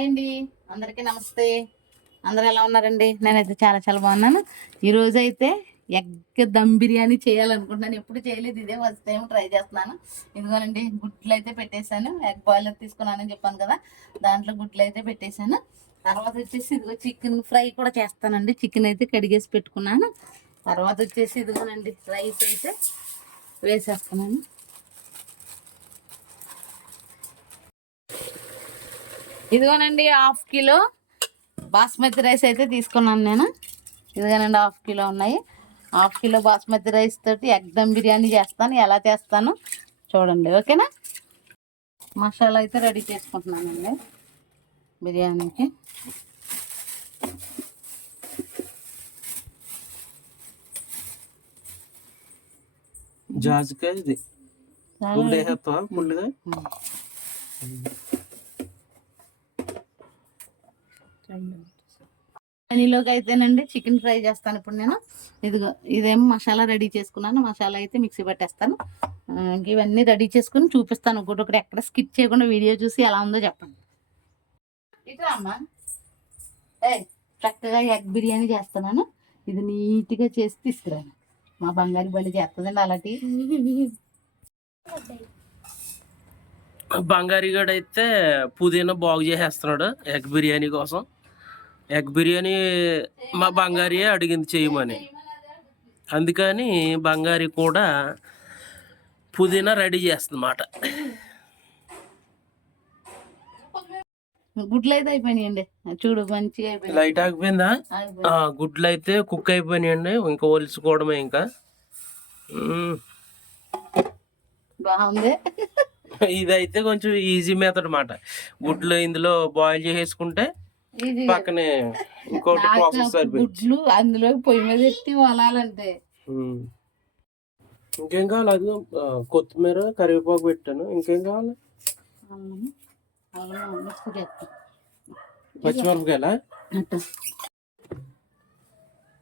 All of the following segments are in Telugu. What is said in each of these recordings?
హాయ్ అండి, అందరికీ నమస్తే. అందరు ఎలా ఉన్నారండి? నేనైతే చాలా చాలా బాగున్నాను. ఈరోజు అయితే ఎగ్ దమ్ బిర్యానీ చేయాలనుకుంటున్నాను. ఎప్పుడు చేయలేదు, ఇదే ఫస్ట్ టైం ట్రై చేస్తున్నాను. ఇదిగోనండి, గుడ్లు అయితే పెట్టేశాను. ఎగ్ బాయిలర్ తీసుకున్నానని చెప్పాను కదా, దాంట్లో గుడ్లు అయితే పెట్టేశాను. తర్వాత వచ్చేసి ఇదిగో చికెన్ ఫ్రై కూడా చేస్తానండి. చికెన్ అయితే కడిగేసి పెట్టుకున్నాను. తర్వాత వచ్చేసి ఇదిగోనండి రైస్ అయితే వేసేస్తున్నాను. ఇదిగోనండి 1/2 కిలో బాస్మతి రైస్ అయితే తీసుకున్నాను నేను. ఇదిగోనండి 1/2 కిలో ఉన్నాయి. 1/2 కిలో బాస్మతి రైస్ తోటి ఎగ్ దమ్ బిర్యానీ చేస్తాను. ఎలా చేస్తాను చూడండి, ఓకేనా? మసాలా అయితే రెడీ చేసుకుంటున్నానండి బిర్యానీకి. జాజికాయ ఇది ముందుగా బిర్యానీలోకి అయితేనండి చికెన్ ఫ్రై చేస్తాను ఇప్పుడు నేను. ఇదిగో ఇదేమో మసాలా రెడీ చేసుకున్నాను. మసాలా అయితే మిక్సీ పట్టేస్తాను. ఇవన్నీ రెడీ చేసుకుని చూపిస్తాను ఒకటి ఎక్కడ స్కిప్ చేయకుండా వీడియో చూసి ఎలా ఉందో చెప్పండి. ఇట్లా అమ్మా, చక్కగా ఎగ్ బిర్యానీ చేస్తున్నాను. ఇది నీట్గా చేసి తీసుకురాను. మా బంగారు బలి చేస్తుందండి అలాంటి. బంగారీగాడు అయితే పుదీనా బాగు చేసేస్తున్నాడు ఎగ్ బిర్యానీ కోసం. ఎగ్ బిర్యానీ మా బంగారియే అడిగింది చేయమని, అందుకని బంగారి కూడా పుదీనా రెడీ చేస్తుందన్నమాట. గుడ్లు అయితే అయిపోయినాయండి, చూడు మంచిగా అయిపోయింది. లైట్ ఆగిపోయిందా? గుడ్లు అయితే కుక్ అయిపోయినాయండి, ఇంకా ఒలుచుకోవడమే. ఇంకా బాగుంది. ఇదైతే కొంచెం ఈజీ మెథడ్ అన్నమాట. గుడ్లు ఇందులో బాయిల్ చేసేసుకుంటే పక్కనే ఇంకోటి ప్రాసెస్ గుడ్లు అందులో పొయ్యి మీద ఎత్తి వలాలంటే. ఇంకేం కావాలి? అది కొత్తిమీర కరివేపాకు పెట్టాను. ఇంకేం కావాలి? పచ్చిమిరపకాయల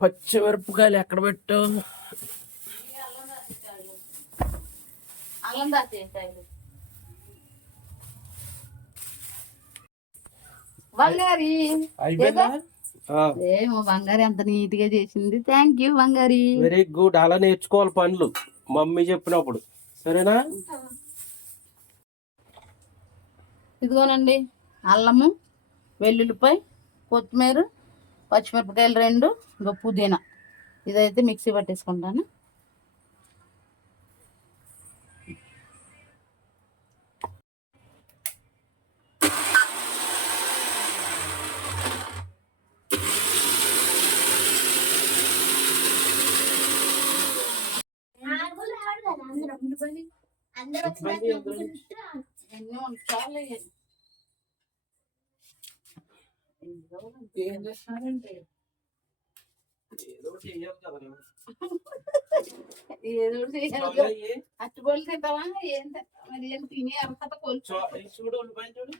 పచ్చిమిరపకాయలు ఎక్కడ పెట్టావు? బంగారి ఏమో బంగారి అంత నీట్ గా చేసింది. థ్యాంక్ యూ బంగారి, వెరీ గుడ్. అలా నేర్చుకోవాలి పనులు మమ్మీ చెప్పినప్పుడు, సరేనా? ఇదిగోనండి అల్లము, వెల్లుల్లిపాయ, కొత్తిమీర, పచ్చిమిరపకాయలు 2, ఇంకా పుదీనా. ఇదైతే మిక్సీ పట్టేసుకుంటాను. ఏం చేస్తారంటే ఏదో అట్టుబోలు తింటావా? ఏం మరి ఏం తినే అర్హత చూడు. ఉల్లిపాయ చూడు,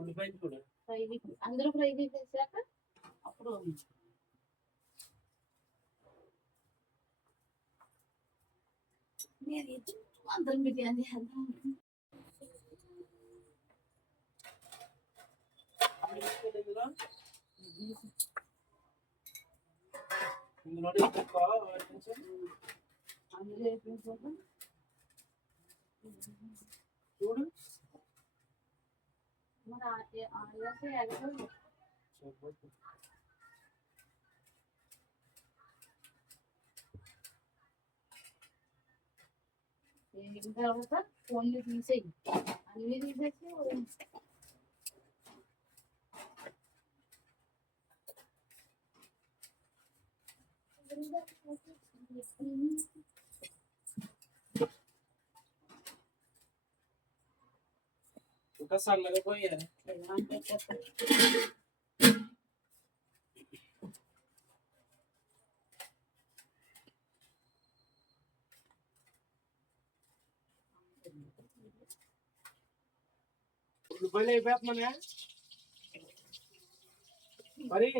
ఉల్లిపాయ చూడు. అందరూ ఫ్రై చేసేసాక అప్పుడు అందరం బిర్యానీ చేద్దాం. చూడు తర్వాత ఫోన్లు తీసేయి, అన్ని తీసేసి ఇంకా సన్నగా పోయా. ఉల్లిపాయలు అయిపోతున్నానే మరి.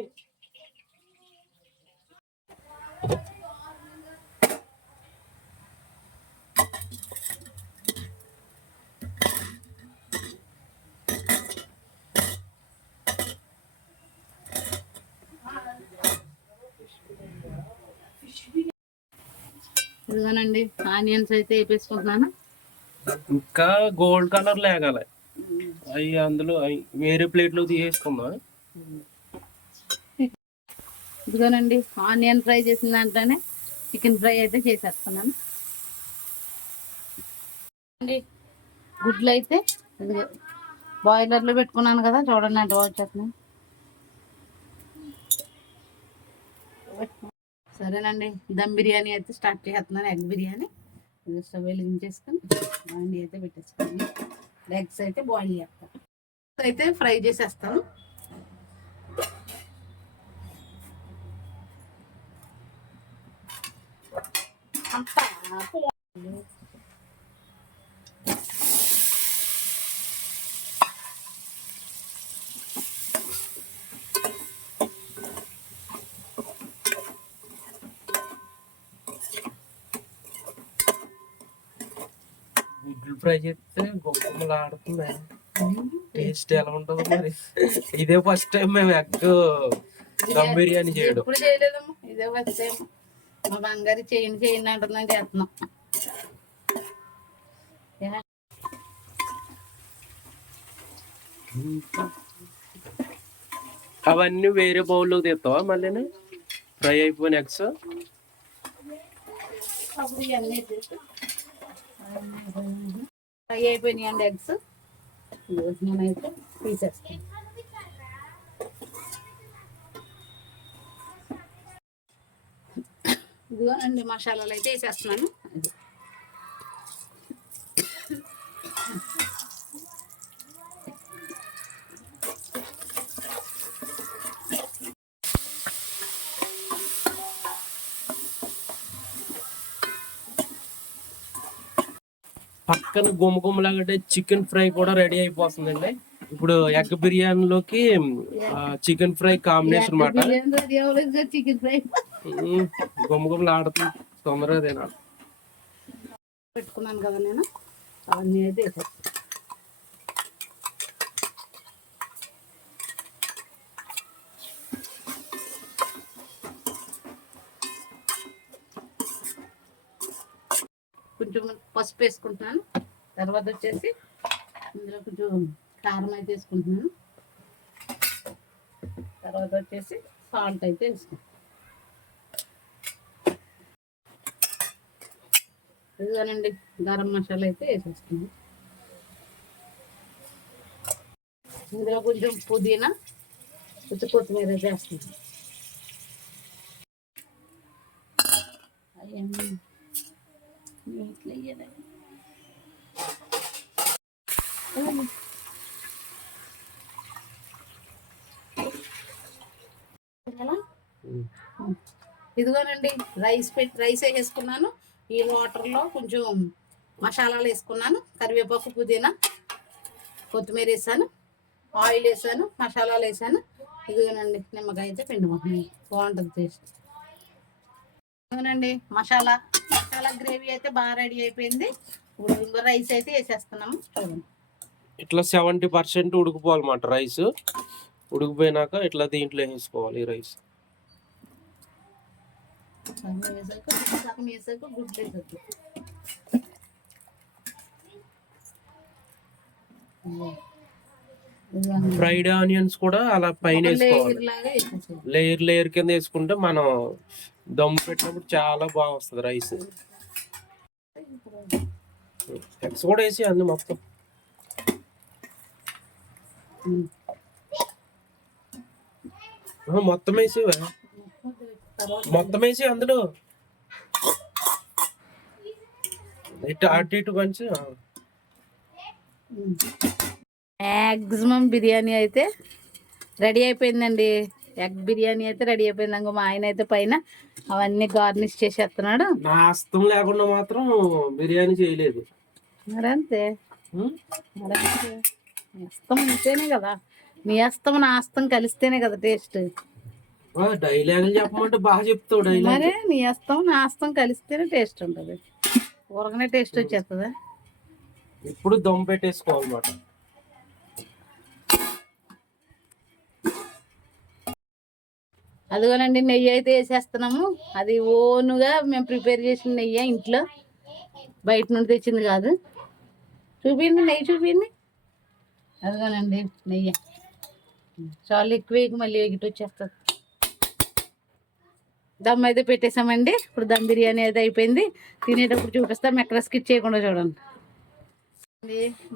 ఇదిగోనండి ఆనియన్స్ అయితే వేపేసుకుంటున్నాను. ఇంకా గోల్డ్ కలర్ లేగాలి అవి అందులో వేరే ప్లేట్లో తీసేసుకుందాం. ఇదిగోనండి ఆనియన్ ఫ్రై చేసిన దాంట్లోనే చికెన్ ఫ్రై అయితే చేసేస్తున్నాను అండి. గుడ్లు అయితే బాయిలర్లో పెట్టుకున్నాను కదా, చూడండి అంటే వచ్చేస్తున్నాను. సరేనండి, దమ్ బిర్యానీ అయితే స్టార్ట్ చేస్తున్నాను. ఎగ్ బిర్యానీ స్టవ్ వెలిగించేసుకొని బాండి అయితే పెట్టేసుకుని ఎగ్స్ అయితే బాయిల్ చేస్తాను. అయితే ఫ్రై చేసేస్తాను. గుడ్లు ఫ్రై చేస్తే గుమ్మలు ఆడుతుంది. టేస్ట్ ఎలా ఉంటుందో మరి. ఇదే ఫస్ట్ టైం మేము ఎగ్ దమ్ బిర్యానీ చేయడం. ఎప్పుడు చేయలేదమ్మా, ఇదే ఫస్ట్ టైం. మా బంగారు చేయండి అంటుందని చేస్తున్నాం. అవన్నీ వేరే బౌల్లోకి తీస్తావా మళ్ళీ ఫ్రై అయిపోయిన ఎగ్స్? ఫ్రై అయిపోయినాయండి ఎగ్స్. నేనైతే తీసేస్తాను. ఇదిగోనండి మసాలాలు అయితే వేసేస్తున్నాను. పక్కన గుమ్మలాగంటే చికెన్ ఫ్రై కూడా రెడీ అయిపోతుందండి. ఇప్పుడు ఎగ్ బిర్యానీలోకి చికెన్ ఫ్రై కాంబినేషన్ అన్నమాట. చికెన్ ఫ్రై గుమ్మలు ఆడుతుంది, తొందరగా తినాలి. పెట్టుకున్నాను కదా నేను, అవన్నీ అయితే వేసేస్తాను. కొంచెం పసుపు వేసుకుంటున్నాను. తర్వాత వచ్చేసి ఇందులో కొంచెం కారం అయితే వేసుకుంటున్నాను. తర్వాత వచ్చేసి సాల్ట్ అయితే వేసుకుంటాను. ఇదిగోనండి గరం మసాలా అయితే వేసేస్తున్నాను. ఇందులో కొంచెం పుదీనా, కొంచెం కొత్తిమీర వేస్తున్నాను. అవన్నీ ఇట్లా వేయాలి. ఇదిగోనండి రైస్ వేసుకున్నాను. ఈ వాటర్లో కొంచెం మసాలాలు వేసుకున్నాను. కరివేపాకు, పుదీనా, కొత్తిమీర వేసాను, ఆయిల్ వేసాను, మసాలాలు వేసాను. ఇదిగోనండి నిమ్మకాయ అయితే పిండుకుంటున్నాను. బాగుంటుంది టేస్ట్. ఇదిగోనండి మసాలా గ్రేవీ అయితే బాగా రెడీ అయిపోయింది. ఇప్పుడు ఇంకో రైస్ అయితే వేసేస్తున్నాము. చూడండి ఇట్లా 70% ఉడికిపోవాలన్నమాట. రైస్ ఉడికిపోయినాక ఇట్లా దీంట్లో వేసుకోవాలి ఈ రైస్. వేసాక గుడ్లు వేసేద్దాం. ఫ్రైడ్ ఆనియన్స్ కూడా అలా పైన వేసుకోవాలి. లేయర్ కింద వేసుకుంటే మనం దమ్ పెట్టినప్పుడు చాలా బాగా వస్తుంది రైస్. ఎగ్స్ కూడా వేసి అందు మొత్తం మొత్తం వేసి అందులో అటు ఇటు కొంచెం. మ్యాక్సిమం బిర్యానీ అయితే రెడీ అయిపోయిందండి. ఎగ్ బిర్యానీ అయితే రెడీ అయిపోయింది. మా ఆయన అయితే పైన అవన్నీ గార్నిష్ చేసేస్తున్నాడు. నా హస్తం లేకుండా మాత్రం బిర్యానీ చేయలేదు. మరంతే నీ హస్తం ఉంటేనే కదా, నీ హస్తం నా హస్తం కలిస్తేనే కదా టేస్ట్. డైలాగులు చెప్పమంటే బాగా చెప్తావు. మరే నీ హస్తం నా హస్తం కలిస్తేనే టేస్ట్ ఉంటుంది. ఊరగానే టేస్ట్ వచ్చేస్తుందా? ఇప్పుడు దమ్ పెట్టేసుకోవాలన్నమాట. అదిగోనండి నెయ్యి అయితే వేసేస్తున్నాము. అది ఓనుగా మేము ప్రిపేర్ చేసిన నెయ్యి, ఇంట్లో బయట నుండి తెచ్చింది కాదు. చూపిండి నెయ్యి, చూపిండి. అదిగోనండి నెయ్యి. చాలా ఎక్కువ వేగి మళ్ళీ ఎగిటి వచ్చేస్తుంది. దమ్ అయితే పెట్టేసామండి. ఇప్పుడు దమ్ బిర్యానీ అయితే అయిపోయింది. తినేటప్పుడు చూపిస్తాం, ఎక్కడ స్కిప్ చేయకుండా చూడండి.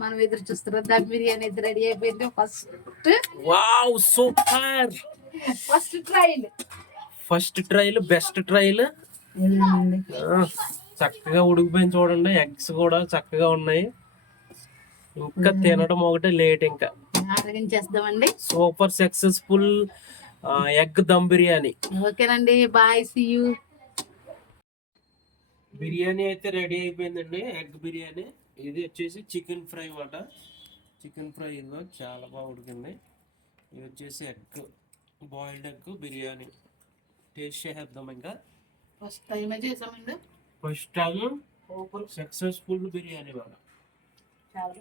మనం ఎదురు చూస్తున్నాం, దమ్ బిర్యానీ అయితే రెడీ అయిపోయింది. Wow, super. First trial best trial. చక్కగా ఉడికిపోయింది చూడండి. ఎగ్స్ కూడా చక్కగా ఉన్నాయి. ఇంకా తినడం ఒకటే లేట్. ఇంకా ఆరగించేస్తామండి. Super successful egg dum biryani. ఓకేనండి, బాయ్, సీ యూ. బిర్యానీ అయితే రెడీ అయిపోయిందండి. ఎగ్ బిర్యానీ. ఇది వచ్చేసి చికెన్ ఫ్రై మాట. చికెన్ ఫ్రై ఇదిగో చాలా బాగా ఉడికింది. ఇది వచ్చేసి egg, boiled egg biryani. Taste చేద్దాం. ఇంకా ఫస్ట్ టైం చేసామండి. ఫస్ట్ టైం సక్సెస్ఫుల్ బిర్యానీ మాట. చాలా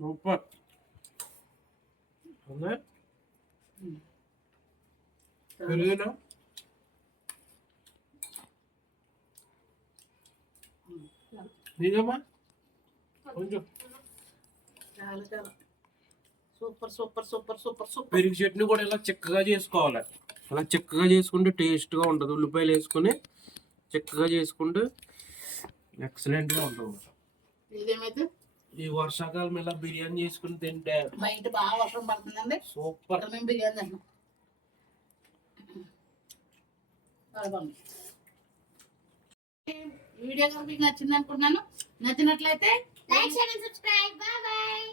సూపర్. పెరిగినా నిజమా కొంచెం చాలా చాలా super super super super super. పెరుగు చట్నీ కూడా ఇలా చిక్కగా చేసుకోవాలి. అలా చిక్కగా చేసుకుంటే టేస్ట్గా ఉంటుంది. ఉల్లిపాయలు వేసుకుని చిక్కగా చేసుకుంటే ఎక్సలెంట్గా ఉంటుంది. ఇదేమైతే ఈ వర్షాకాలం ఇలా బిర్యానీ చేసుకుని తింటే బయట బాగా వర్షం పడుతుందండి. సూపర్. మేము బిర్యానీ తింటాం. ఈ వీడియో కనుక మీకు నచ్చింది అనుకుంటున్నాను. నచ్చినట్లయితే like, share and subscribe. By by.